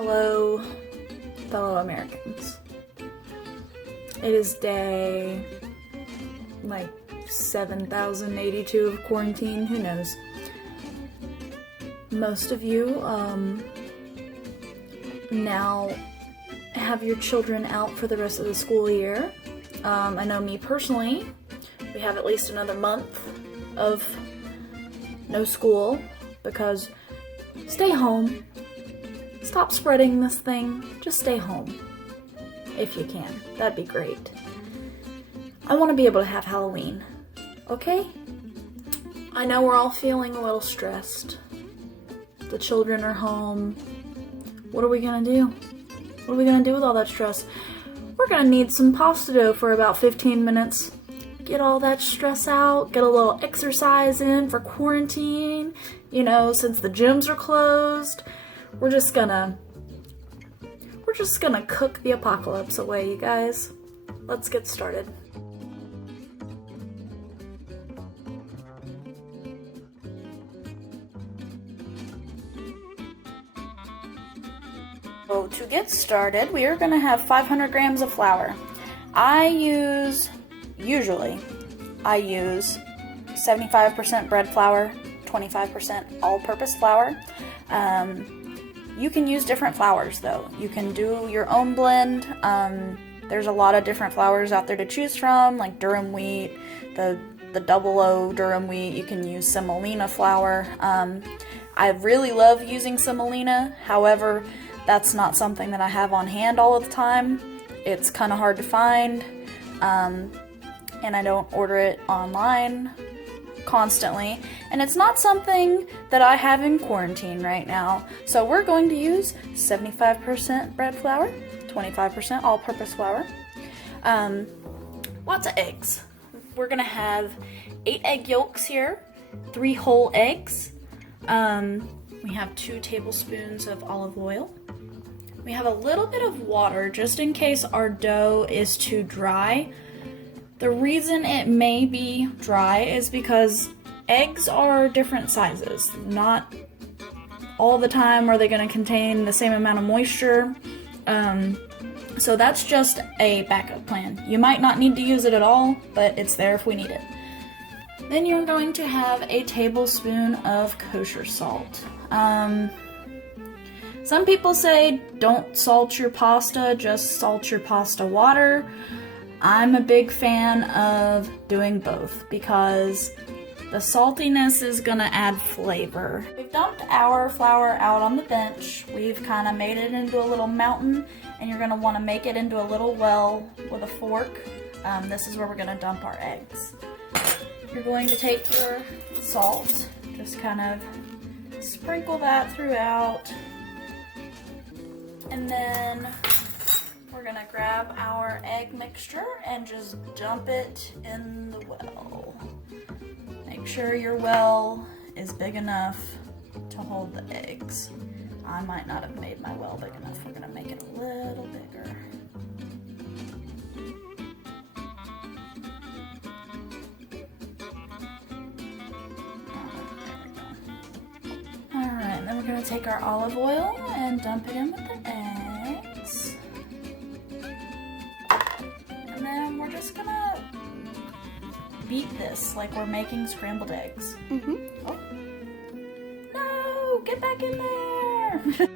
Hello, fellow Americans. It is day, like, 7,082 of quarantine, who knows. Most of you, now have your children out for the rest of the school year. I know me personally, we have at least another month of no school because stay home. Stop spreading this thing. Just stay home. If you can. That'd be great. I want to be able to have Halloween. Okay? I know we're all feeling a little stressed. The children are home. What are we gonna do? What are we gonna do with all that stress? We're gonna need some pasta dough for about 15 minutes. Get all that stress out, get a little exercise in for quarantine. You know, since the gyms are closed, we're just gonna cook the apocalypse away, you guys. Let's get started. So to get started, we are going to have 500 grams of flour. Usually I use 75% bread flour, 25% all-purpose flour. You can use different flours though. You can do your own blend. There's a lot of different flours out there to choose from, like durum wheat, the double O durum wheat. You can use semolina flour. I really love using semolina. However, that's not something that I have on hand all of the time. It's kind of hard to find, and I don't order it online constantly, and it's not something that I have in quarantine right now. So we're going to use 75% bread flour, 25% all-purpose flour, lots of eggs. We're gonna have 8 egg yolks here, 3 whole eggs. We have 2 tablespoons of olive oil. We have a little bit of water just in case our dough is too dry. The reason it may be dry is because eggs are different sizes. Not all the time are they going to contain the same amount of moisture. So that's just a backup plan. You might not need to use it at all, but it's there if we need it. Then you're going to have a tablespoon of kosher salt. Some people say don't salt your pasta, just salt your pasta water. I'm a big fan of doing both because the saltiness is gonna add flavor. We've dumped our flour out on the bench. We've kind of made it into a little mountain, and you're gonna wanna make it into a little well with a fork. This is where we're gonna dump our eggs. You're going to take your salt, just kind of sprinkle that throughout. And then we're gonna grab our egg mixture and just dump it in the well. Make sure your well is big enough to hold the eggs. I might not have made my well big enough. We're gonna make it a little bigger. Alright, then we're gonna take our olive oil and dump it in with the eggs. And then we're just gonna beat this like we're making scrambled eggs. Oh. No! Get back in there!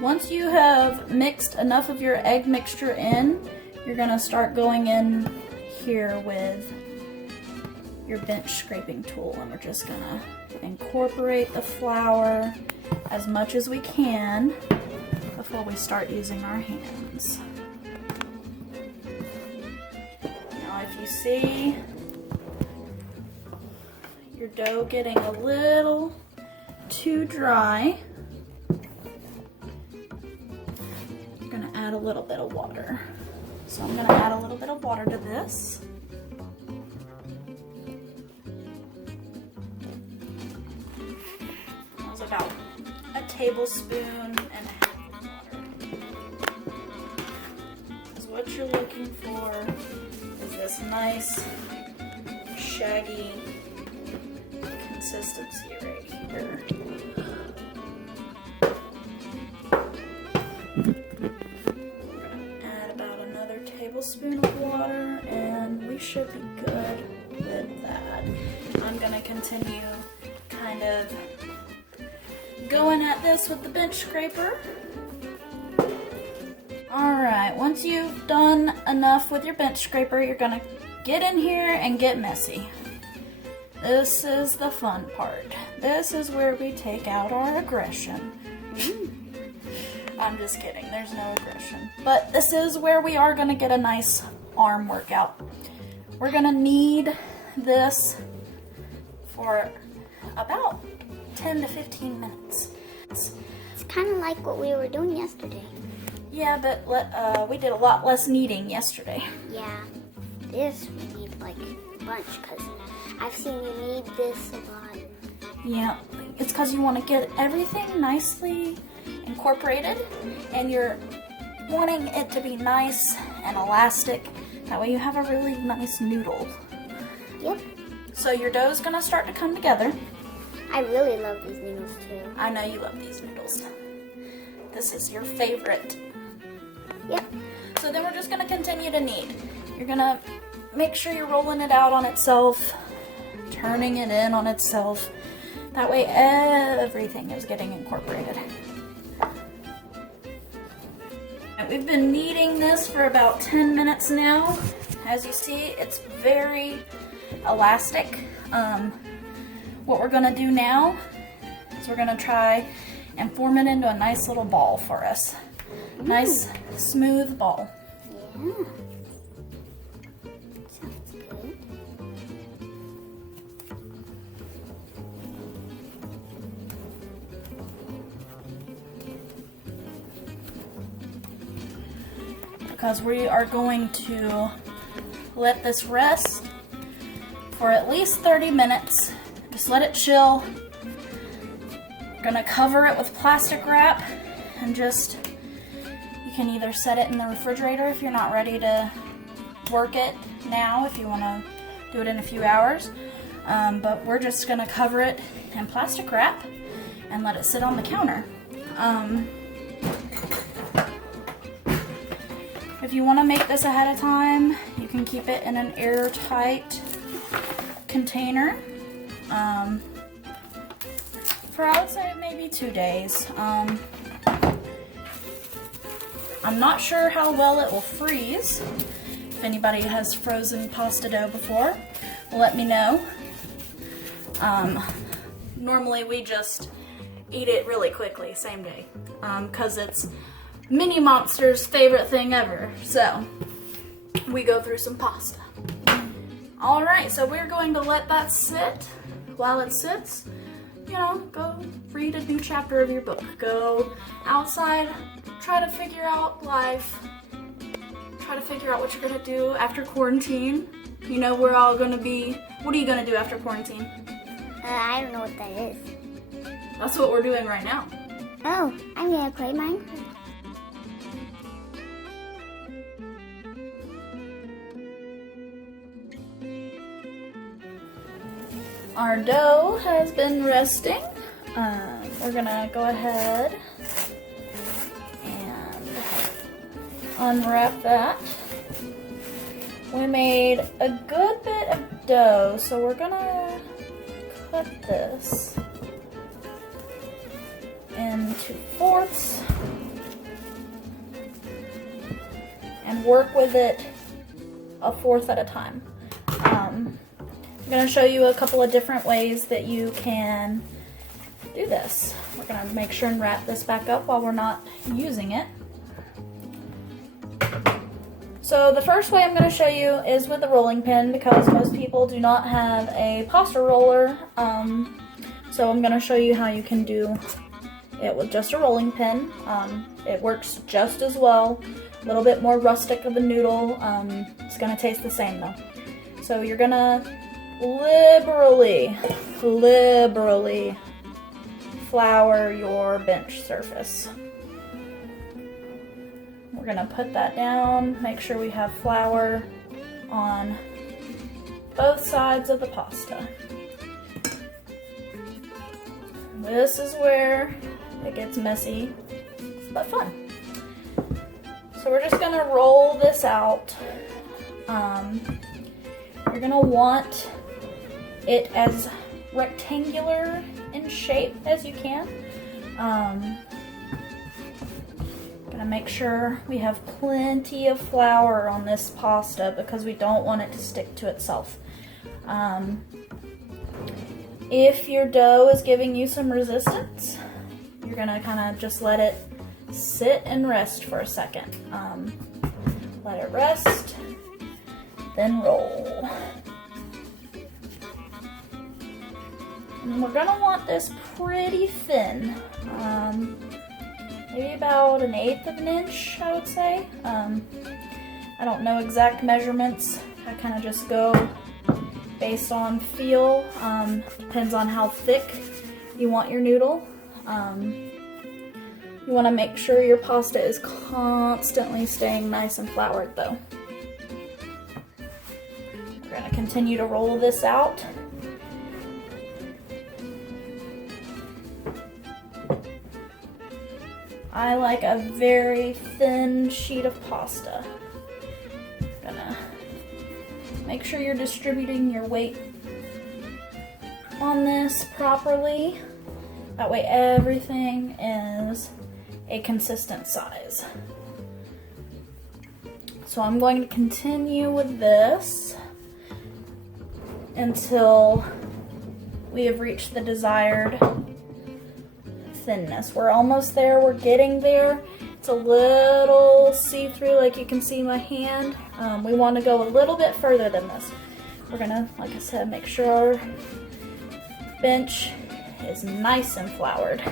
Once you have mixed enough of your egg mixture in, you're gonna start going in here with your bench scraping tool, and we're just gonna incorporate the flour as much as we can before we start using our hands. Now if you see your dough getting a little too dry, you're gonna add a little bit of water. So I'm gonna add a little bit of water to this. About a tablespoon and a half of water. Because what you're looking for is this nice, shaggy, consistency right here. Add about another tablespoon of water and we should be good with that. I'm gonna continue kind of going at this with the bench scraper. Alright, once you've done enough with your bench scraper, you're gonna get in here and get messy. This is the fun part. This is where we take out our aggression. I'm just kidding, there's no aggression. But this is where we are gonna get a nice arm workout. We're gonna need this for about 10 to 15 minutes. It's kind of like what we were doing yesterday. Yeah, but we did a lot less kneading yesterday. Yeah, this we need like a bunch because I've seen you knead this a lot. Yeah, it's because you want to get everything nicely incorporated and you're wanting it to be nice and elastic. That way you have a really nice noodle. Yep. So your dough is going to start to come together. I really love these noodles too. I know you love these noodles. This is your favorite. Yep. So then we're just going to continue to knead. You're going to make sure you're rolling it out on itself, turning it in on itself. That way everything is getting incorporated. And we've been kneading this for about 10 minutes now. As you see, it's very elastic. What we're going to do now is we're going to try and form it into a nice little ball for us. Nice, smooth ball. Yeah. Sounds good. Because we are going to let this rest for at least 30 minutes. Just let it chill. We're gonna cover it with plastic wrap and just, you can either set it in the refrigerator if you're not ready to work it now, if you wanna do it in a few hours. But we're just gonna cover it in plastic wrap and let it sit on the counter. If you wanna make this ahead of time, you can keep it in an airtight container. For I would say maybe 2 days. I'm not sure how well it will freeze. If anybody has frozen pasta dough before, let me know. Normally we just eat it really quickly, same day, because it's Mini Monster's favorite thing ever. So we go through some pasta. All right, so we're going to let that sit. While it sits, you know, go read a new chapter of your book. Go outside, try to figure out life. Try to figure out what you're gonna do after quarantine. You know, we're all gonna be, what are you gonna do after quarantine? I don't know what that is. That's what we're doing right now. Oh, I'm gonna play Minecraft. Our dough has been resting. We're gonna go ahead and unwrap that. We made a good bit of dough, so we're gonna cut this into fourths and work with it a fourth at a time. I'm going to show you a couple of different ways that you can do this. We're going to make sure and wrap this back up while we're not using it. So the first way I'm going to show you is with a rolling pin, because most people do not have a pasta roller. So I'm going to show you how you can do it with just a rolling pin. It works just as well. A little bit more rustic of a noodle. It's going to taste the same though. So you're going to liberally flour your bench surface. We're gonna put that down, make sure we have flour on both sides of the pasta. this is where it gets messy, but fun. So we're just gonna roll this out. You're gonna want it as rectangular in shape as you can. Gonna make sure we have plenty of flour on this pasta because we don't want it to stick to itself. If your dough is giving you some resistance, you're gonna kind of just let it sit and rest for a second. Let it rest, then roll. And we're gonna want this pretty thin. Maybe about 1/8 of an inch, I would say. I don't know exact measurements. I kind of just go based on feel. Depends on how thick you want your noodle. You want to make sure your pasta is constantly staying nice and floured though. We're going to continue to roll this out. I like a very thin sheet of pasta. Gonna make sure you're distributing your weight on this properly. That way everything is a consistent size. So I'm going to continue with this until we have reached the desired thinness. We're almost there, we're getting there. It's a little see-through, like you can see my hand. We want to go a little bit further than this. We're gonna, like I said, make sure our bench is nice and floured.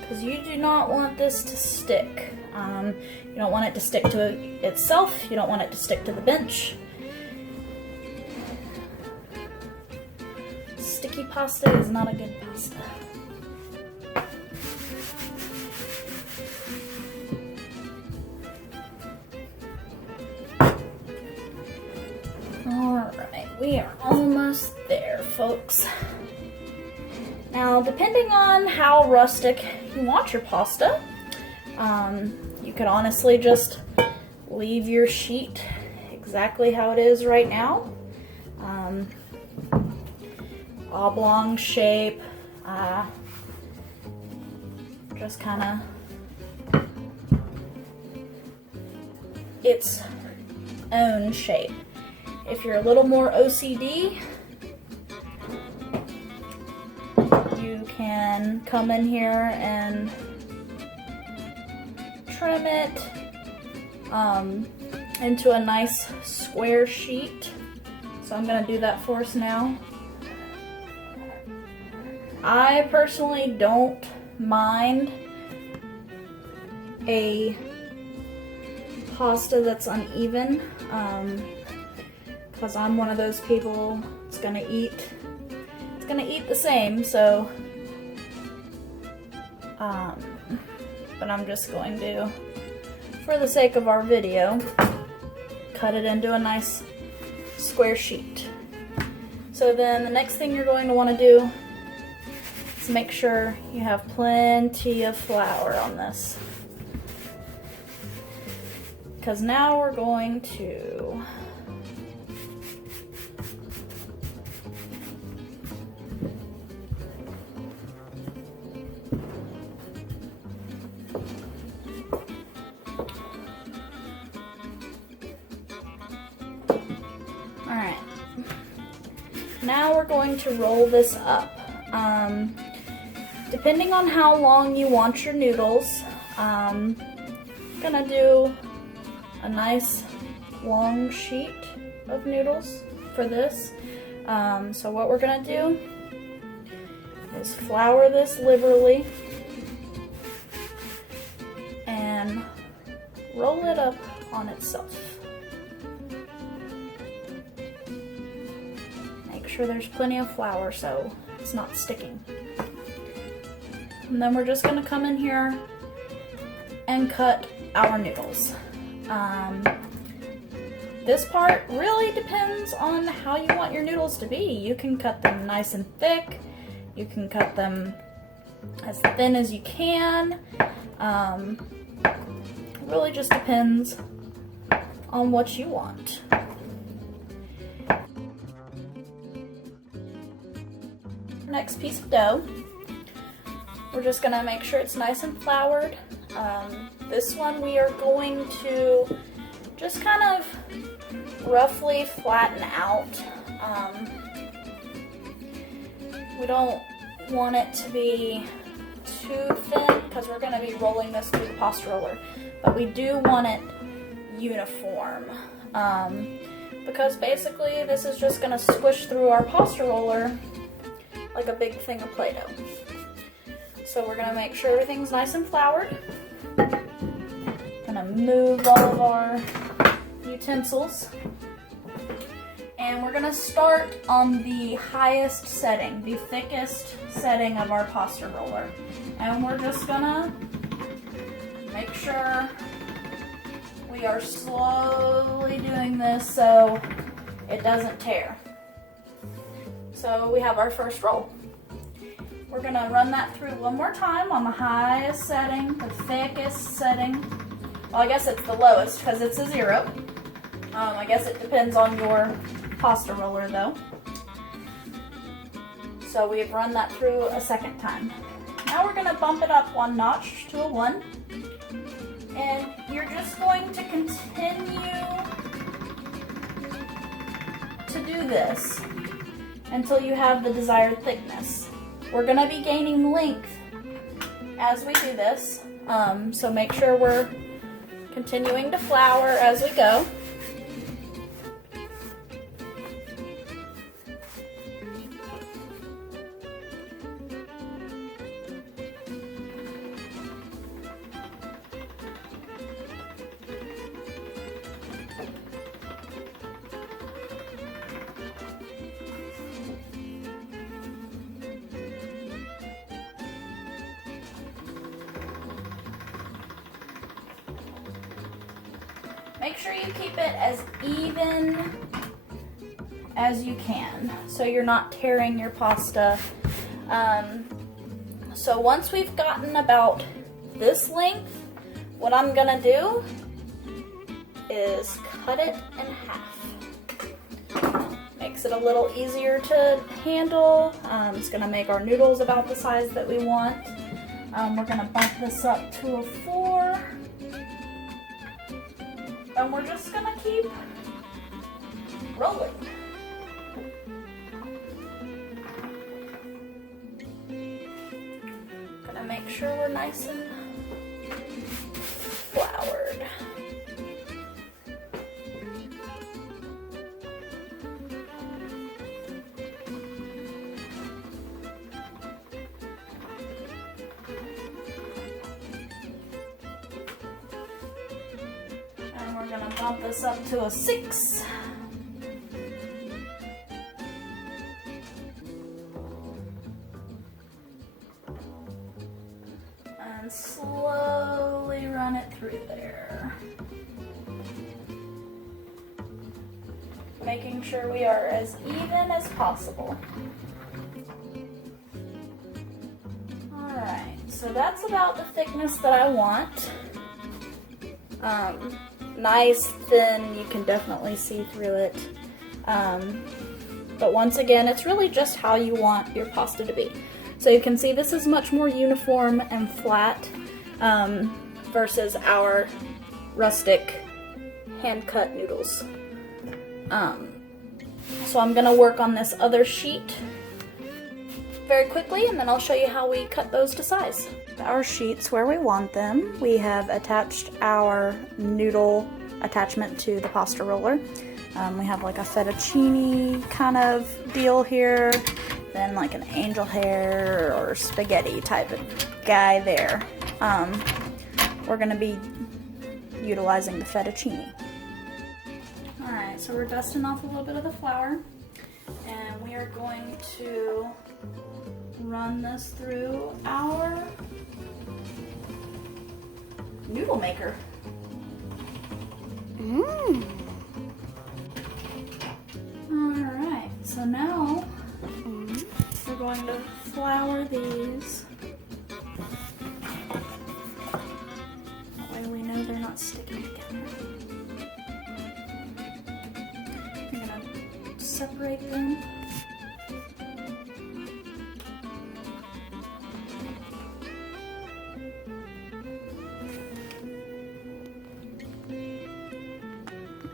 Because you do not want this to stick. You don't want it to stick to itself, you don't want it to stick to the bench. Sticky pasta is not a good pasta. Alright, we are almost there, folks. Now, depending on how rustic you want your pasta, you could honestly just leave your sheet exactly how it is right now. Oblong shape, just kind of its own shape. If you're a little more OCD, you can come in here and trim it into a nice square sheet. So I'm going to do that for us now. I personally don't mind a pasta that's uneven, because I'm one of those people that's gonna eat the same, so but I'm just going to, for the sake of our video, cut it into a nice square sheet. So then the next thing you're going to want to do, make sure you have plenty of flour on this, because now we're going to roll this up. Depending on how long you want your noodles, I'm gonna do a nice long sheet of noodles for this. So what we're gonna do is flour this liberally and roll it up on itself. Make sure there's plenty of flour so it's not sticking. And then we're just gonna come in here and cut our noodles. This part really depends on how you want your noodles to be. You can cut them nice and thick. You can cut them as thin as you can. Really just depends on what you want. Next piece of dough, we're just gonna make sure it's nice and floured. This one we are going to just kind of roughly flatten out. We don't want it to be too thin because we're gonna be rolling this through the pasta roller, but we do want it uniform. Because basically this is just gonna squish through our pasta roller like a big thing of Play-Doh. So we're gonna make sure everything's nice and floured. Gonna move all of our utensils. And we're gonna start on the highest setting, the thickest setting of our pasta roller. And we're just gonna make sure we are slowly doing this so it doesn't tear. So we have our first roll. We're gonna run that through one more time on the highest setting, the thickest setting. Well, I guess it's the lowest because it's a 0. I guess it depends on your pasta roller though. So we've run that through a second time. Now we're gonna bump it up one notch to a 1. And you're just going to continue to do this until you have the desired thickness. We're gonna be gaining length as we do this, so make sure we're continuing to flour as we go. Make sure you keep it as even as you can so you're not tearing your pasta. So once we've gotten about this length, what I'm gonna do is cut it in half. Makes it a little easier to handle. It's gonna make our noodles about the size that we want. We're gonna bump this up to a 4. And we're just gonna keep rolling. Gonna make sure we're nice and floured. And we're gonna bump this up to a 6. And slowly run it through there. Making sure we are as even as possible. Alright, so that's about the thickness that I want. Nice, thin, you can definitely see through it. But once again, it's really just how you want your pasta to be. So you can see this is much more uniform and flat versus our rustic hand-cut noodles. So I'm gonna work on this other sheet very quickly, and then I'll show you how we cut those to size. Our sheets where we want them. We have attached our noodle attachment to the pasta roller. We have like a fettuccine kind of deal here, then like an angel hair or spaghetti type of guy there. We're gonna be utilizing the fettuccine. Alright, so we're dusting off a little bit of the flour, and we are going to run this through our noodle maker. going to flour these. That way we know they're not sticking together. I'm gonna separate them.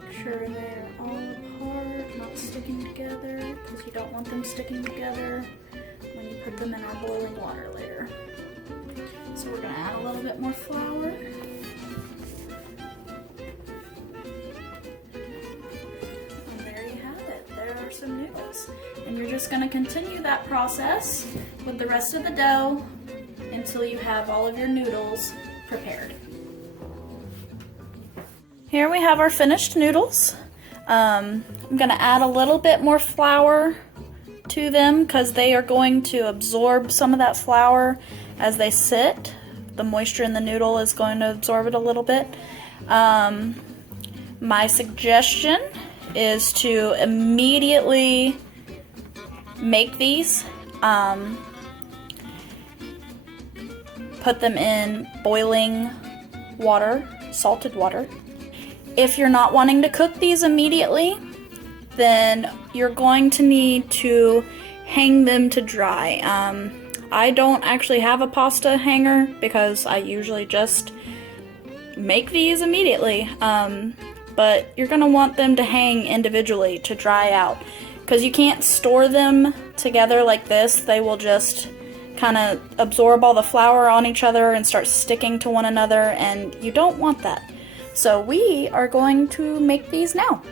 Make sure they're all apart, not sticking together, because you don't want them sticking together when you put them in our boiling water later. So we're gonna add a little bit more flour. And there you have it. There are some noodles. And you're just gonna continue that process with the rest of the dough until you have all of your noodles prepared. Here we have our finished noodles. I'm gonna add a little bit more flour to them because they are going to absorb some of that flour as they sit. The moisture in the noodle is going to absorb it a little bit. My suggestion is to immediately make these. Put them in boiling water, salted water. If you're not wanting to cook these immediately, then you're going to need to hang them to dry. I don't actually have a pasta hanger because I usually just make these immediately. But you're gonna want them to hang individually to dry out because you can't store them together like this. They will just kind of absorb all the flour on each other and start sticking to one another, and you don't want that. So we are going to make these now.